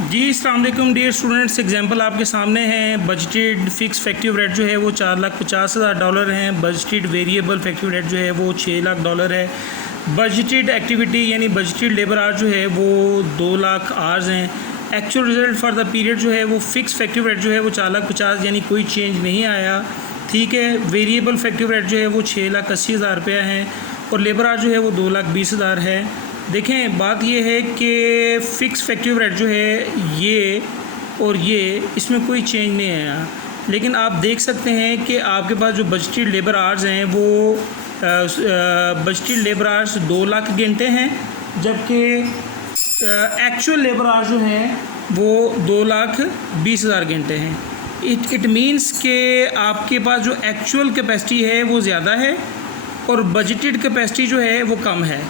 जी अस्सलाम वालेकुम dear students. Example आपके सामने है। बजटेड फिक्स फैक्टिव रेट जो है वो $4,50,000 है। बजटेड वेरिएबल फैक्टिव रेट जो है वो $6,00,000 है। बजटेड एक्टिविटी यानी बजटेड लेबर आवर जो है वो 2,00,000 आवर्स हैं। Actual result for the period जो है वो फिक्स फैक्टिव रेट जो है वो 4,50,000 यानी कोई चेंज नहीं आया। ठीक है। वेरिएबल फैक्टिव रेट जो है वो $6,80,000 रुपया है और लेबर आवर जो है वो 2,20,000 है। देखें, बात ये है कि फ़िक्स फैक्टिव रेट जो है ये और ये इसमें कोई चेंज नहीं आया, लेकिन आप देख सकते हैं कि आपके पास जो बजटेड लेबर आवर्स हैं वो बजटेड लेबर आवर्स 2,00,000 घंटे हैं, जबकि एक्चुअल लेबर आवर्स जो हैं वो 2,20,000 घंटे हैं। इट मीन्स कि आपके पास जो एक्चुअल कैपेसिटी है वो ज़्यादा है और बजटेड कैपेसिटी जो है वो कम है।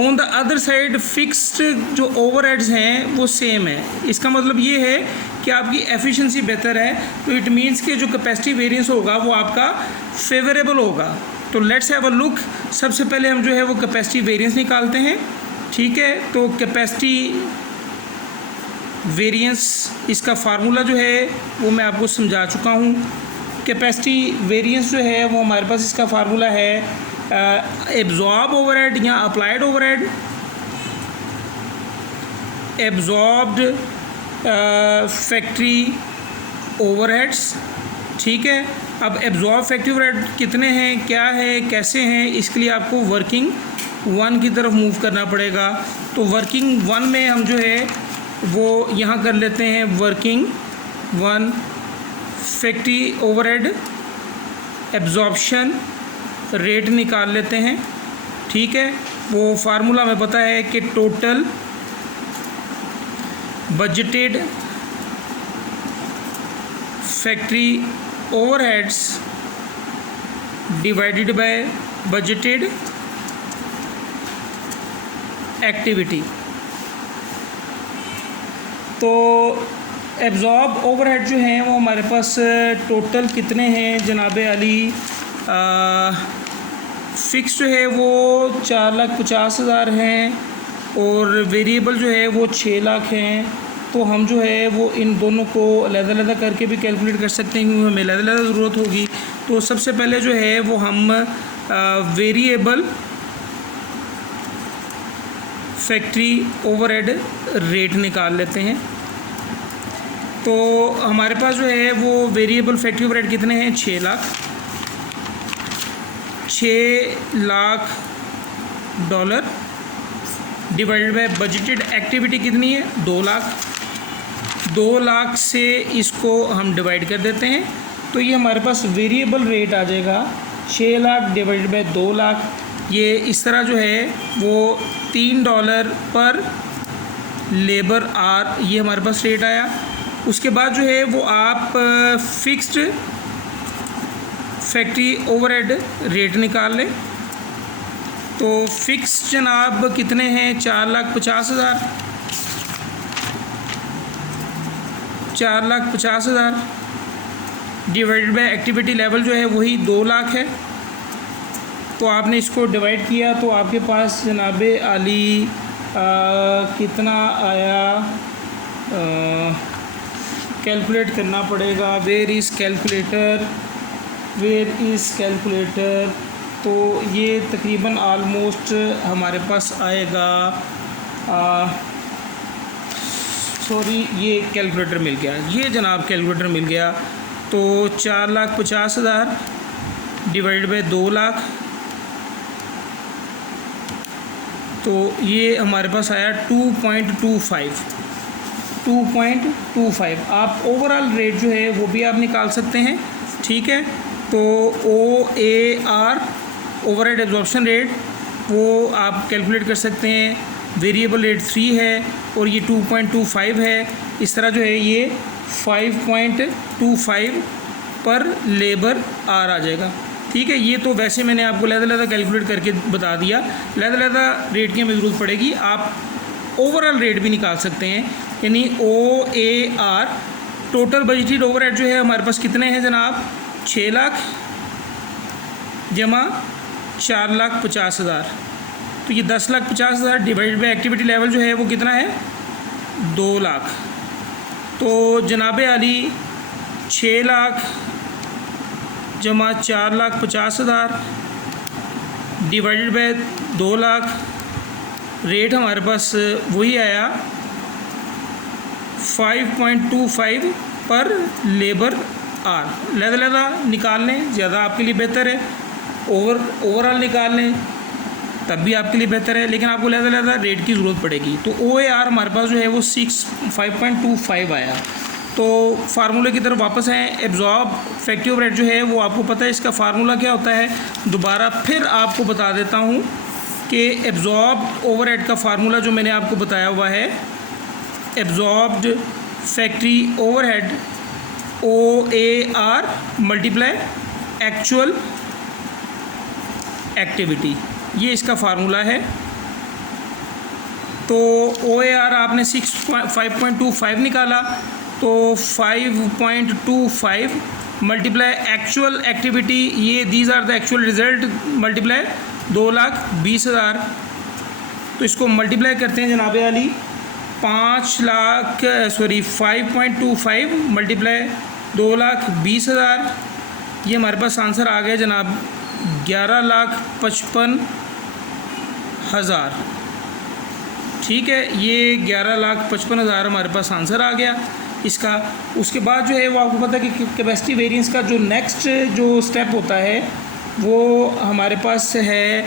On the other side fixed जो ओवरहेड्स हैं वो सेम है। इसका मतलब ये है कि आपकी एफिशिएंसी बेहतर है, तो इट मीन्स कि जो कैपेसिटी वेरिएंस होगा वो आपका फेवरेबल होगा। तो लेट्स हैव अ लुक। सबसे पहले हम जो है वो कैपेसिटी वेरिएंस निकालते हैं। ठीक है, तो कैपेसिटी वेरिएंस इसका फार्मूला जो है वो मैं आपको समझा चुका हूँ। कैपेसिटी वेरिएंस जो है वो हमारे पास इसका फार्मूला है एब्जॉर्ब ओवरहेड या applied overhead. Absorbed factory overheads. ठीक है। अब एब्जॉर्ब फैक्ट्री ओवरहेड कितने हैं, क्या है, कैसे हैं, इसके लिए आपको वर्किंग 1 की तरफ मूव करना पड़ेगा। तो वर्किंग 1 में हम जो है वो यहाँ कर लेते हैं working 1 factory overhead absorption rate निकाल लेते हैं। ठीक है। वो फार्मूला में पता है कि total budgeted factory overheads divided by budgeted activity. तो एब्जॉर्ब ओवरहेड जो हैं वो हमारे पास टोटल कितने हैं जनाब अली। फ़िक्स जो है वो 4,50,000 हैं और वेरिएबल जो है वो 6,00,000 हैं। तो हम जो है वो इन दोनों को अलग-अलग करके भी कैलकुलेट कर सकते हैं, क्योंकि हमें अलग-अलग ज़रूरत होगी। तो सबसे पहले जो है वो हम वेरिएबल फैक्ट्री ओवरहेड रेट निकाल लेते हैं। तो हमारे पास जो है वो वेरिएबल फैक्ट्री ओवरहेड कितने हैं, 6,00,000 $6,00,000 डिवाइडेड बाय बजटेड एक्टिविटी कितनी है, 2,00,000। 2,00,000 से इसको हम डिवाइड कर देते हैं तो ये हमारे पास वेरिएबल रेट आ जाएगा 6,00,000 डिवाइडेड बाय 2,00,000। ये इस तरह जो है वो $3 पर लेबर आवर ये हमारे पास रेट आया। उसके बाद जो है वो आप फिक्स्ड फैक्ट्री ओवरहेड रेट निकाल लें। तो फिक्स जनाब कितने हैं, 4,50,000। 4,50,000 डिवाइडेड बाय एक्टिविटी लेवल जो है वही 2,00,000 है। तो आपने इसको डिवाइड किया तो आपके पास जनाब आली कितना आया, कैलकुलेट करना पड़ेगा। Where is calculator. तो ये तकरीबन आलमोस्ट हमारे पास आएगा, सॉरी ये कैलकुलेटर मिल गया, ये जनाब कैलकुलेटर मिल गया। तो 4,50,000 डिवाइडेड बाय 2,00,000, तो ये हमारे पास आया 2.25। आप ओवरऑल रेट जो है वो भी आप निकाल सकते हैं। ठीक है। तो OAR ओवरहेड एब्जॉर्प्शन रेट वो आप कैलकुलेट कर सकते हैं। वेरिएबल रेट 3 है और ये 2.25 है। इस तरह जो है ये 5.25 पर लेबर आवर आ जाएगा। ठीक है। ये तो वैसे मैंने आपको लहदा कैलकुलेट करके बता दिया। लहदा रेट की हमें ज़रूरत पड़ेगी। आप ओवरऑल रेट भी निकाल सकते हैं, यानी OAR टोटल बजटेड ओवरहेड जो है हमारे पास कितने हैं जनाब, 6,00,000 जमा 4,50,000। तो ये 10,50,000 डिवाइडेड बाई एक्टिविटी लेवल जो है वो कितना है, 2 लाख, तो जनाब आली 6 लाख जमा 4,50,000 डिवाइडेड बाय 2 लाख, रेट हमारे पास वही आया 5.25 पर लेबर आर। लहदा निकाल लें, ज़्यादा आपके लिए बेहतर है। ओवरऑल निकाल लें तब भी आपके लिए बेहतर है, लेकिन आपको लहदा रेट की ज़रूरत पड़ेगी। तो OAR हमारे पास जो है वो 5.25 आया। तो फार्मूले की तरफ वापस आए। एब्जॉर्ब फैक्ट्री ओवरहेड जो है वो आपको पता है इसका फार्मूला क्या होता है। दोबारा फिर आपको बता देता हूँ कि एब्जॉर्ब ओवरहेड का फार्मूला जो मैंने आपको बताया हुआ है, absorbed factory overhead OAR multiply actual activity, ये इसका फार्मूला है। तो OAR आपने 5.25 निकाला, तो 5.25 मल्टीप्लाई एक्चुअल एक्टिविटी, ये these are the actual result, multiply 2,20,000। तो इसको मल्टीप्लाई करते हैं जनाब आली 5.25 मल्टीप्लाई 2,20,000, ये हमारे पास आंसर आ गया जनाब 11,55,000। ठीक है, ये 11,55,000 हमारे पास आंसर आ गया इसका। उसके बाद जो है वो आपको पता है कि कैपेसिटी वेरिएंस का जो नेक्स्ट जो स्टेप होता है वो हमारे पास है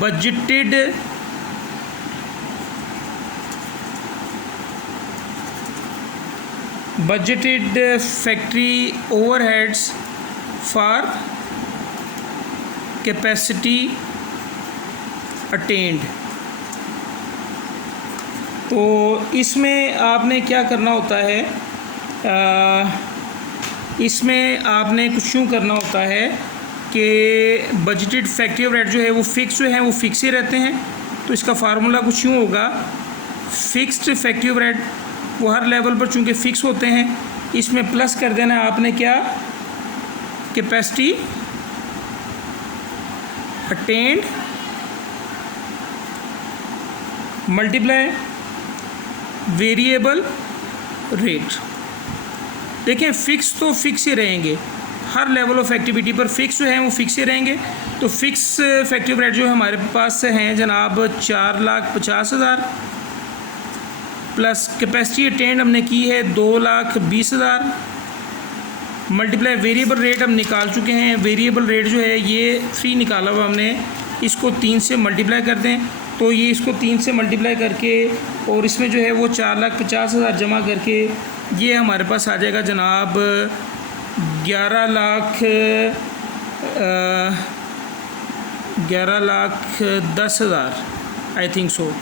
budgeted factory overheads for capacity attend. तो इसमें आपने क्या करना होता है, इसमें आपने कुछ यूँ करना होता है कि बजटेड फैक्ट्री ओवरहेड जो है वो फिक्स जो है वो फिक्स ही रहते हैं। तो इसका फार्मूला कुछ यूँ होगा, फिक्स्ड फैक्ट्री ओवरहेड वो हर लेवल पर चूँकि फ़िक्स होते हैं, इसमें प्लस कर देना है आपने क्या, capacity attend multiply variable rate. देखें फ़िक्स तो फिक्स ही रहेंगे, हर लेवल ऑफ एक्टिविटी पर फिक्स जो है वो फिक्स ही रहेंगे। तो फिक्स फैक्ट्री ओवरहेड जो हमारे पास हैं जनाब 4,50,000 प्लस कैपेसिटी अटेंड हमने की है 2,20,000 मल्टीप्लाई वेरिएबल रेट हम निकाल चुके हैं। वेरिएबल रेट जो है ये 3 निकाला हुआ हमने, इसको 3 से मल्टीप्लाई कर दें, तो ये इसको 3 से मल्टीप्लाई करके और इसमें जो है वो 4,50,000 जमा करके ये हमारे पास आ जाएगा जनाब 11,10,000 आई थिंक सो,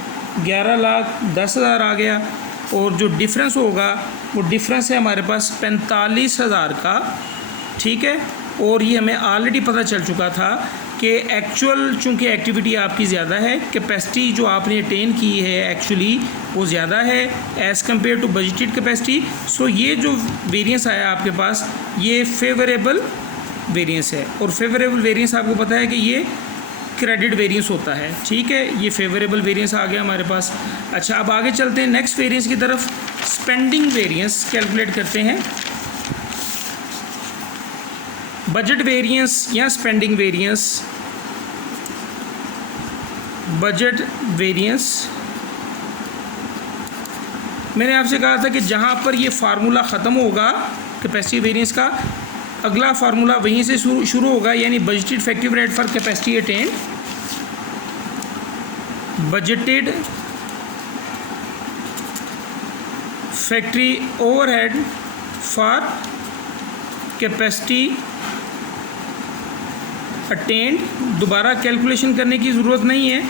11,10,000 आ गया। और जो डिफरेंस होगा वो डिफरेंस है हमारे पास 45,000 का। ठीक है, और ये हमें ऑलरेडी पता चल चुका था कि एक्चुअल चूँकि एक्टिविटी आपकी ज़्यादा है, कैपेसिटी जो आपने अटेन की है एक्चुअली वो ज़्यादा है as compare to budgeted capacity. So ये जो वेरिएंस आया आपके पास ये फेवरेबल वेरिएंस है, और फेवरेबल वेरिएंस आपको पता है कि ये क्रेडिट वेरिएंस होता है। ठीक है, ये फेवरेबल वेरिएंस आ गया हमारे पास। अच्छा, अब आगे चलते हैं नेक्स्ट वेरिएंस की तरफ। स्पेंडिंग वेरिएंस कैलकुलेट करते हैं। बजट वेरिएंस या स्पेंडिंग वेरिएंस, बजट वेरिएंस, मैंने आपसे कहा था कि जहाँ पर ये फार्मूला ख़त्म होगा कैपेसिटी वेरिएंस का, अगला फार्मूला वहीं से शुरू होगा, यानी budgeted factory overhead for capacity attend, budgeted factory overhead for capacity attend. दोबारा कैलकुलेशन करने की ज़रूरत नहीं है,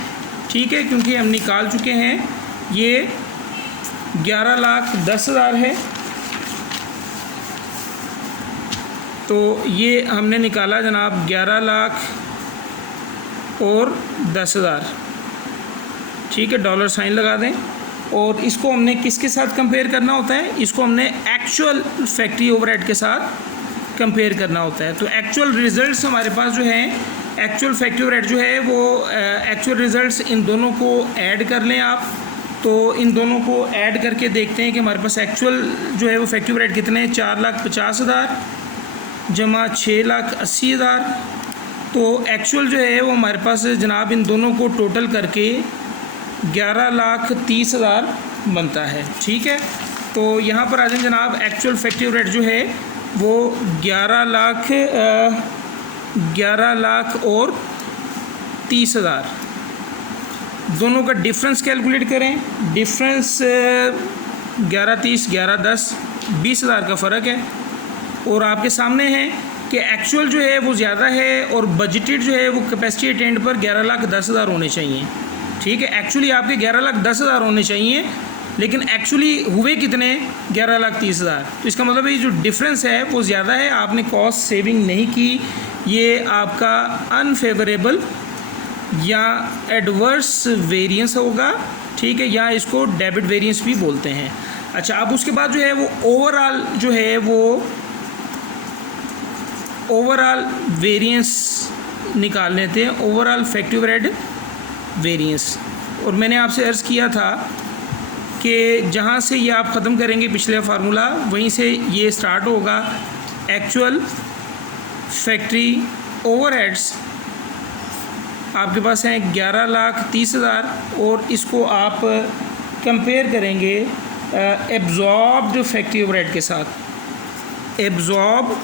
ठीक है, क्योंकि हम निकाल चुके हैं। ये 11,10,000 है, तो ये हमने निकाला जनाब 11,10,000। ठीक है, डॉलर साइन लगा दें। और इसको हमने किसके साथ कंपेयर करना होता है, इसको हमने एक्चुअल फैक्ट्री ओवरहेड के साथ कंपेयर करना होता है। तो एक्चुअल रिज़ल्ट्स हमारे पास जो हैं, एक्चुअल फैक्ट्री ओवरहेड जो है वो एक्चुअल रिज़ल्ट्स इन दोनों को ऐड कर लें आप, तो इन दोनों को ऐड करके देखते हैं कि हमारे पास एक्चुअल जो है वो फैक्ट्री ओवरहेड कितने हैं। 4,50,000 जमा 6,80,000। तो एक्चुअल जो है वो हमारे पास जनाब इन दोनों को टोटल करके 11,30,000 बनता है। ठीक है, तो यहाँ पर आ जाए जनाब, एक्चुअल फैक्ट्री ओवरहेड जो है वो 11,30,000 दोनों का डिफरेंस कैलकुलेट करें। डिफरेंस 11,30 11,10 20,000 का फ़र्क है। और आपके सामने है कि एक्चुअल जो है वो ज़्यादा है और बजटेड जो है वो कैपेसिटी अटेंड पर 11,10,000 होने चाहिए। ठीक है, एक्चुअली आपके 11,10,000 होने चाहिए, लेकिन एक्चुअली हुए कितने 11,30,000। तो इसका मतलब ये जो डिफरेंस है वो ज़्यादा है, आपने कॉस्ट सेविंग नहीं की। ये आपका अनफेवरेबल या एडवर्स वेरिएंस होगा। ठीक है, या इसको डेबिट वेरिएंस भी बोलते हैं। अच्छा, अब उसके बाद जो है वो ओवरऑल जो है वो ओवरऑल वेरिएंस निकाल लेते हैं, ओवरऑल फैक्ट्री ओवरहेड वेरिएंस। और मैंने आपसे अर्ज़ किया था कि जहाँ से ये आप ख़त्म करेंगे पिछले फार्मूला, वहीं से ये स्टार्ट होगा। एक्चुअल फैक्ट्री ओवरहेड्स आपके पास हैं 11,30,000 और इसको आप कंपेयर करेंगे एब्जॉर्ब्ड फैक्ट्री ओवरहेड के साथ। एब्जॉर्ब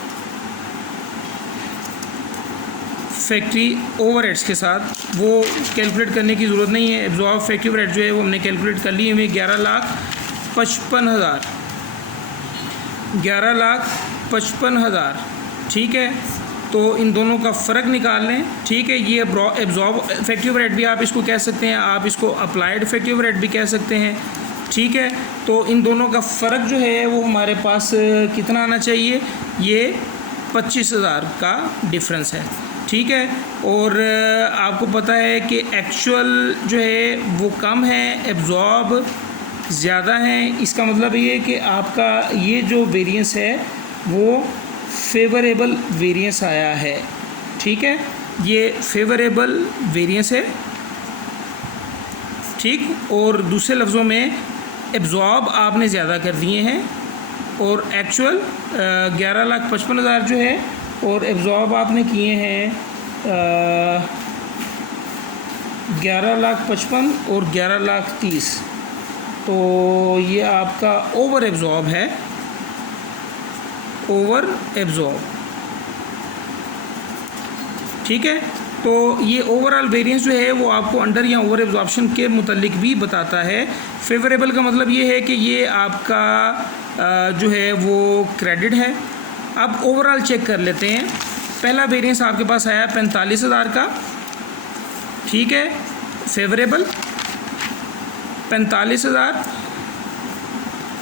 फैक्ट्री ओवरहेड्स के साथ वो कैलकुलेट करने की ज़रूरत नहीं है। एब्जॉर्ब फैक्ट्री ओवरहेड जो है वो हमने कैलकुलेट कर लिए हुए 11,55,000 11,55,000। ठीक है, तो इन दोनों का फ़र्क निकाल लें। ठीक है, ये एब्जॉर्ब फैक्ट्री ओवरहेड भी आप इसको कह सकते हैं, आप इसको अप्लाइड फैक्ट्री ओवरहेड भी कह सकते हैं। ठीक है, तो इन दोनों का फ़र्क जो है वो हमारे पास कितना आना चाहिए, ये 25,000 का डिफरेंस है। ठीक है, और आपको पता है कि एक्चुअल जो है वो कम है, एब्जॉर्ब ज़्यादा है। इसका मतलब ये है कि आपका ये जो वेरिएंस है वो फेवरेबल वेरिएंस आया है। ठीक है, ये फेवरेबल वेरिएंस है। ठीक, और दूसरे लफ्ज़ों में एब्जॉर्ब आपने ज़्यादा कर दिए हैं और एक्चुअल 11,55,000 जो है और एब्जॉर्ब आपने किए हैं 11,55,000 और 11,30,000। तो ये आपका ओवर एब्जॉर्ब है, ओवर एब्जॉर्ब। ठीक है, तो ये ओवरऑल वेरिएंस जो है वो आपको अंडर या ओवर एब्जॉर्प्शन के मुतल्लिक भी बताता है। फेवरेबल का मतलब ये है कि ये आपका जो है वो क्रेडिट है। अब ओवरऑल चेक कर लेते हैं। पहला वेरिएंस आपके पास आया 45,000 का। ठीक है, फेवरेबल 45,000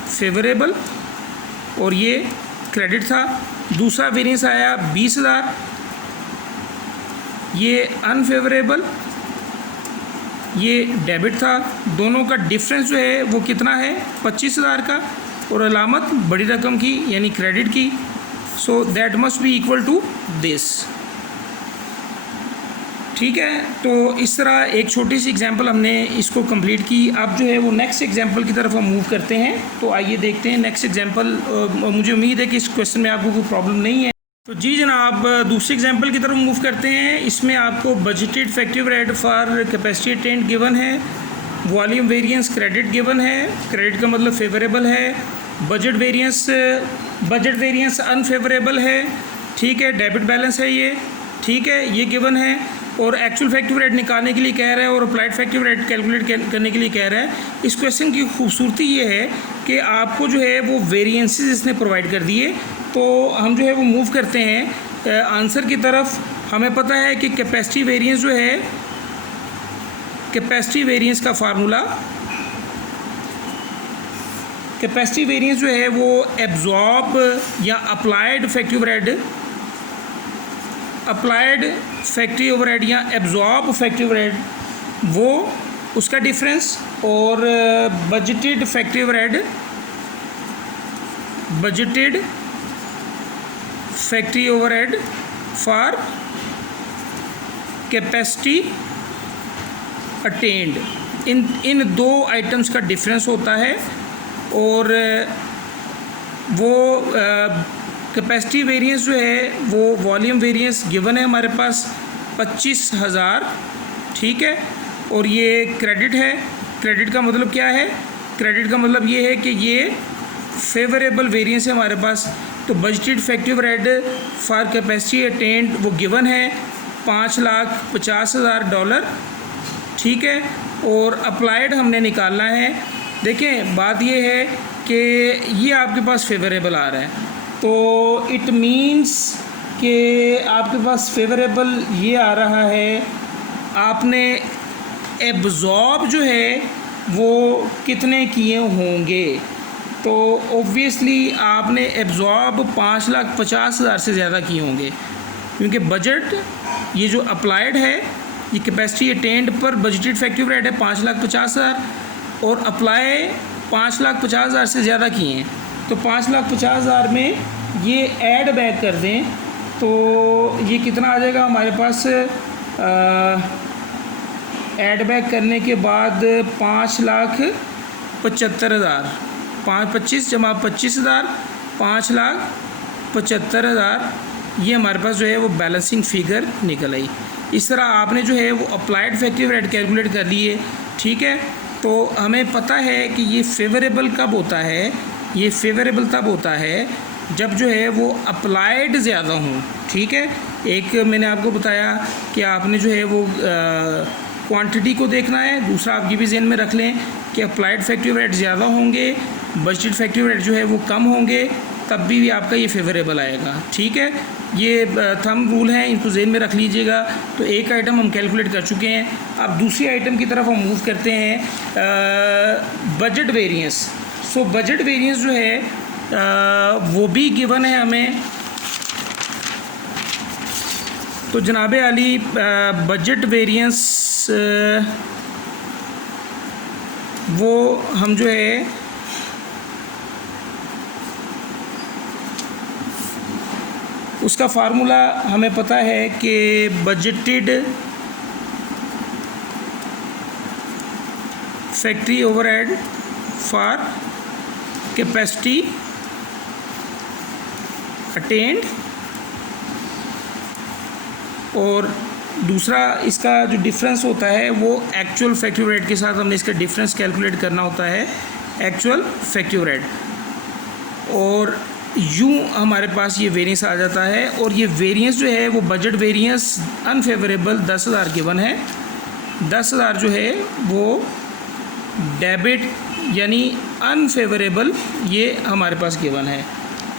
फेवरेबल और ये क्रेडिट था। दूसरा वेरिएंस आया 20,000, ये अनफेवरेबल, ये डेबिट था। दोनों का डिफरेंस जो है वो कितना है 25,000 का और अलामत बड़ी रकम की यानी क्रेडिट की। So that must be equal to this. ठीक है, तो इस तरह एक छोटी सी एग्जांपल हमने इसको कंप्लीट की। अब जो है वो नेक्स्ट एग्जांपल की तरफ हम मूव करते हैं। तो आइए देखते हैं नेक्स्ट एग्जांपल। मुझे उम्मीद है कि इस क्वेश्चन में आपको कोई प्रॉब्लम नहीं है। तो जी जनाब, दूसरे एग्जांपल की तरफ मूव करते हैं। इसमें आपको budgeted factory overhead for capacity attend given है, वॉल्यूम वेरिएंस क्रेडिट गिवन है, क्रेडिट का मतलब फेवरेबल है, बजट वेरिएंस अनफेवरेबल है। ठीक है, डेबिट बैलेंस है ये। ठीक है, ये गिवन है और एक्चुअल फैक्ट्री ओवरहेड निकालने के लिए कह रहा है और अप्लाइड फैक्ट्री ओवरहेड कैलकुलेट करने के लिए कह रहा है। इस क्वेश्चन की खूबसूरती ये है कि आपको जो है वो वेरिएंसेस इसने प्रोवाइड कर दिए। तो हम जो है वो मूव करते हैं आंसर की तरफ। हमें पता है कि कैपेसिटी वेरिएंस जो है, कैपेसिटी वेरिएंस का फार्मूला, कैपेसिटी वेरिएंस जो है वो एब्जॉर्ब या अप्लाइड फैक्ट्री ओवरहेड या एब्जॉर्ब फैक्ट्री ओवरहेड वो उसका डिफरेंस और budgeted factory overhead for capacity attend, इन दो आइटम्स का डिफरेंस होता है और वो कैपेसिटी वेरिएंस जो है वो वॉल्यूम वेरिएंस गिवन है हमारे पास 25,000, ठीक है। और ये क्रेडिट है। क्रेडिट का मतलब क्या है? क्रेडिट का मतलब ये है कि ये फेवरेबल वेरिएंस है हमारे पास। तो budgeted effective rate for capacity attend वो गिवन है $5,50,000, ठीक है। और अप्लाइड हमने निकालना है। देखें बात ये है कि ये आपके पास फेवरेबल आ रहा है, तो इट मीन्स कि आपके पास फेवरेबल ये आ रहा है। आपने एब्जॉर्ब जो है वो कितने किए होंगे? तो ऑब्वियसली आपने एब्जॉर्ब 5,50,000 से ज़्यादा किए होंगे, क्योंकि बजट ये जो अप्लाइड है ये कैपेसिटी अटेंड पर बजटेड इफेक्टिव रेट है 5,50,000 और अप्लाई 5,50,000 से ज़्यादा किए हैं। तो 5,50,000 में ये ऐड बैक कर दें तो ये कितना आ जाएगा हमारे पास? ऐड बैक करने के बाद 5,75,000, 5,25 जमा 25,000, 5,75,000 ये हमारे पास जो है वो बैलेंसिंग फ़िगर निकल आई। इस तरह आपने जो है वो अप्लाइड इफेक्टिव रेट कैलकुलेट कर लिए, ठीक है। तो हमें पता है कि ये फेवरेबल कब होता है? ये फेवरेबल तब होता है जब जो है वो अप्लाइड ज़्यादा हों, ठीक है। एक मैंने आपको बताया कि आपने जो है वो क्वांटिटी को देखना है। दूसरा आप ये भी ज़हन में रख लें कि अप्लाइड इफेक्टिव रेट ज़्यादा होंगे, बजटेड इफेक्टिव रेट जो है वो कम होंगे, तब भी आपका ये फेवरेबल आएगा, ठीक है। ये थंब रूल है, इनको ज़हन में रख लीजिएगा। तो एक आइटम हम कैलकुलेट कर चुके हैं। अब दूसरी आइटम की तरफ हम मूव करते हैं, budget variance. So budget variance जो है वो भी गिवन है हमें। तो जनाब आली बजट वेरिएंस वो हम जो है उसका फार्मूला हमें पता है कि budgeted factory overhead for capacity attend, और दूसरा इसका जो डिफरेंस होता है वो एक्चुअल फैक्ट्री रेट के साथ हमने इसका डिफरेंस कैलकुलेट करना होता है, एक्चुअल फैक्ट्री रेट। और यूँ हमारे पास ये वेरिएंस आ जाता है। और ये वेरिएंस जो है वो बजट वेरिएंस अनफेवरेबल 10,000 गिवन है। 10,000 जो है वो डेबिट यानी अनफेवरेबल ये हमारे पास गिवन है।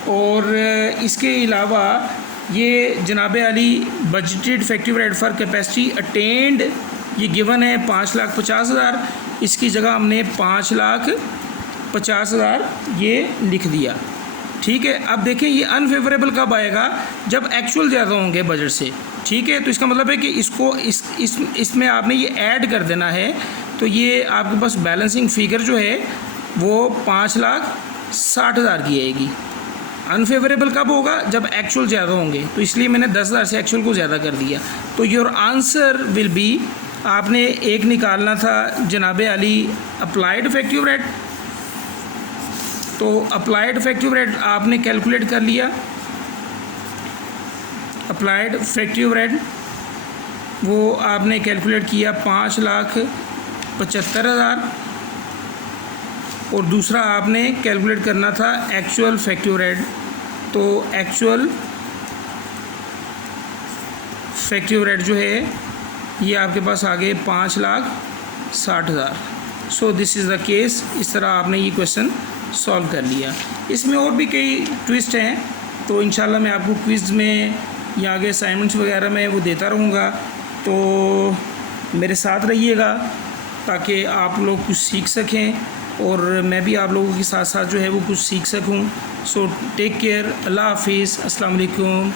और इसके अलावा ये जनाब आली budgeted effective rate for capacity attend ये गिवन है 5,50,000, इसकी जगह हमने 5,50,000 ये लिख दिया, ठीक है। अब देखें ये अनफेवरेबल कब आएगा? जब एक्चुअल ज़्यादा होंगे बजट से, ठीक है। तो इसका मतलब है कि इसको इसमें आपने ये ऐड कर देना है। तो ये आपके पास बैलेंसिंग फ़िगर जो है वो 5,60,000 की आएगी। अनफेवरेबल कब होगा? जब एक्चुअल ज़्यादा होंगे। तो इसलिए मैंने 10,000 से एक्चुअल को ज़्यादा कर दिया। तो योर आंसर विल बी, आपने एक निकालना था जनाब आली अप्लाइड इफेक्टिव रेट। तो अप्लाइड इफेक्टिव रेट आपने कैलकुलेट कर लिया। अप्लाइड इफेक्टिव रेट वो आपने कैलकुलेट किया 5,75,000। और दूसरा आपने कैलकुलेट करना था एक्चुअल इफेक्टिव रेट। तो एक्चुअल इफेक्टिव रेट जो है ये आपके पास आ गए 5,60,000। So this is the case. इस तरह आपने ये क्वेश्चन सॉल्व कर लिया। इसमें और भी कई ट्विस्ट हैं, तो इंशाल्लाह मैं आपको क्विज़ में या आगे असाइनमेंट्स वगैरह में वो देता रहूँगा। तो मेरे साथ रहिएगा ताकि आप लोग कुछ सीख सकें और मैं भी आप लोगों के साथ साथ जो है वो कुछ सीख सकूं। सो टेक केयर, अल्लाह हाफिज़, अस्सलाम वालेकुम।